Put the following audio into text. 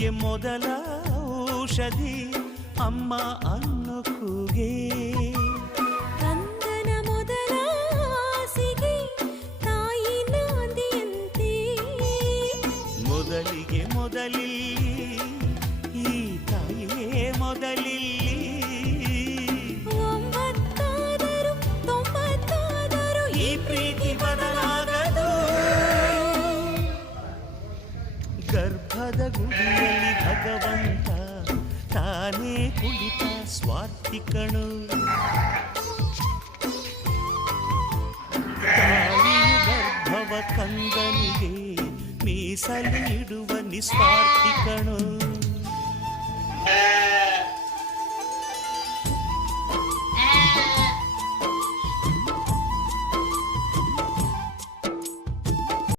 ನೋವಿಗೆ ಮೊದಲ ಔಷಧಿ ಅಮ್ಮ ಅನ್ನೋ ಕೂಗೆ. ಕಂದನ ಮೊದಲ ಆಸೆಗೆ ತಾಯಿ ನಾಂದಿಯಂತೆ. ಮೊದಲಿಗೆ ಮೊದಲಿಲ್ಲಿ ಈ ತಾಯಿಯೇ ಮೊದಲಿಲ್ಲಿ. 9 90 ಈ ಪ್ರೀತಿ ಬದಲಾಗದು. ಗರ್ಭದ ಗುಡಿಯಲ್ಲಿ ಭಗವಂತ ತಾನೇ ಕುಳಿತ ಸ್ವಾರ್ಥಿಕಣು. ತಾಯಿಯು ಗರ್ಭವ ಕಂದನಿಗೆ ಮೀಸಲಿಡುವ ನಿಸ್ವಾರ್ಥಿಕಣು.